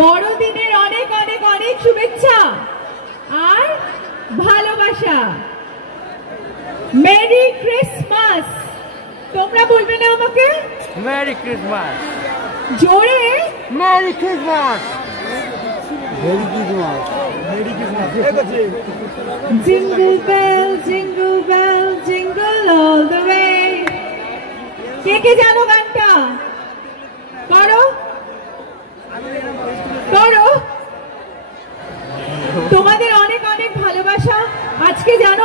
বড়দিনের অনেক অনেক অনেক শুভেচ্ছা আর ভালোবাসা। Merry Christmas. তোমরা বলবে না আমাকে? Merry Christmas. জোরে merry Christmas. Merry Christmas. Merry Christmas. Jingle bell jingle bell jingle all the way. কে কে জানো গানটা? করো করো। তোমাদের অনেক অনেক ভালোবাসা। আজকে জানো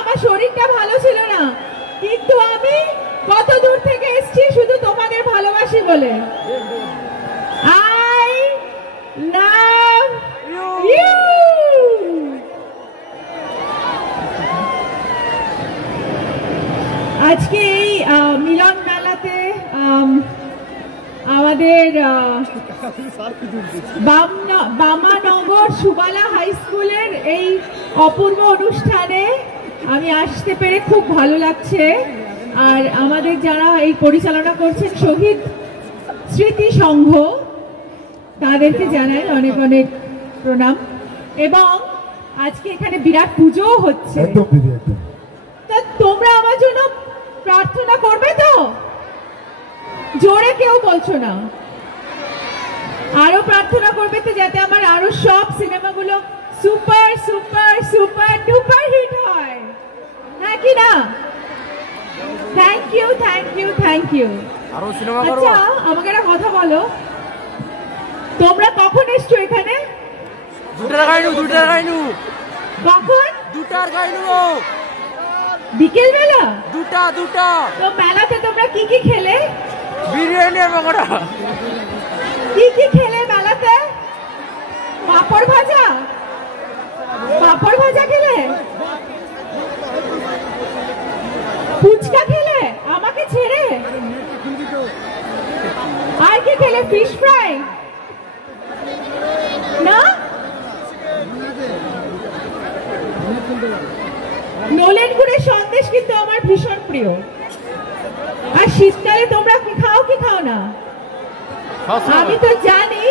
আমার শরীরটা ভালো ছিল না, কিন্তু আমি কত দূর থেকে এসেছি শুধু তোমাদের ভালোবাসি বলে। I love you. আজকে এই মিলন মেলাতে আমাদের বামানগর সুবালা হাই স্কুলের এই অপূর্ব অনুষ্ঠানে আমি আসতে পেরে খুব ভালো লাগছে। আর আমাদের যারা এই পরিচালনা করছেন শহীদ স্মৃতি সংঘ, তাদেরকে জানাই অনেক অনেক প্রণাম। এবং আজকে এখানে বিরাট পুজো হচ্ছে, তা তোমরা আমার জন্য প্রার্থনা করবে তো? জোরে কেউ বলছো না। আরো প্রার্থনা করবে তো, যাতে আমার আরো সব সিনেমাগুলো super super super duper hit হয়, হ্যাঁ কি না? Thank you thank you thank you. আচ্ছা আমাকে একটা কথা বলো, তোমরা কখন এসছো এখানে? কখন? বিকেল বেলা? দুটা। তো মেলাতে তোমরা কি কি খেলে? বিরিয়ানি আর পকোড়া। কি কি খেলে মেলাতে? পাপড় ভাজা খেলে? ফুচকা খেলে আমাকে ছেড়ে? আর কি খেলে? ফিশ ফ্রাই না? নলেন গুড়ের সন্দেশ কিন্তু আমার ভীষণ প্রিয়। আর শীতকালে তোমরা কি খাও না? আমি তো জানি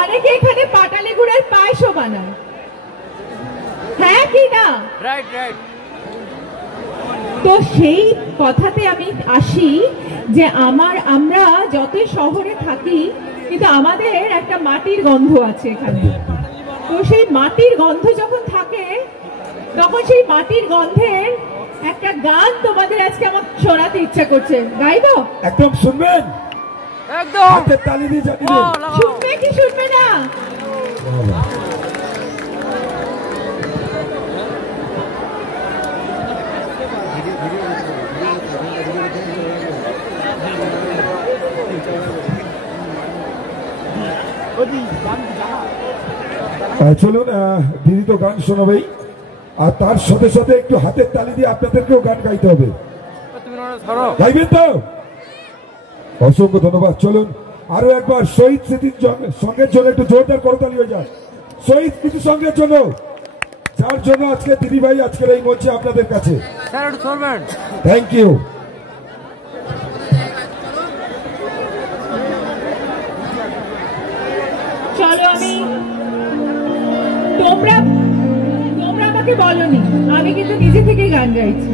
অনেকে এখানে পাটালি গুড়ের পায়েসও বানায়, হ্যাঁ কি না? রাইট। তো সেই কথাতে আমি আসি যে আমরা যতই শহরে থাকি কিন্তু আমাদের একটা মাটির গন্ধ আছে এখানে। তো সেই মাটির গন্ধ যখন থাকে তখন সেই মাটির গন্ধের একটা গান তোমাদের আজকে আমার শোনাতে ইচ্ছা করছে। গাইবো? একদম শুনবেন? একদম। হাতে তালি দিয়ে জানিয়ে শুনবে কি শুনবে না? চলুন, দিদি তো গান শোনাবেই, আর তার সাথে সাথে একটু হাতের তালি দিয়ে আপনাদেরকেও গান গাইতে হবে। গাইবেন তো? অসংখ্য ধন্যবাদ। চলুন আরো একবার শহীদ স্মৃতির সঙ্গের জন্য একটু জোরদার করতালি হয়ে যায়। শহীদ স্মৃতি সঙ্গের জন্য, যার জন্য আজকে দিদি ভাই আজকের এই মঞ্চে আপনাদের কাছে। Thank you. চলো তোমরা আমাকে বলনি, আমি কিন্তু নিজে থেকেই গান গাইছি।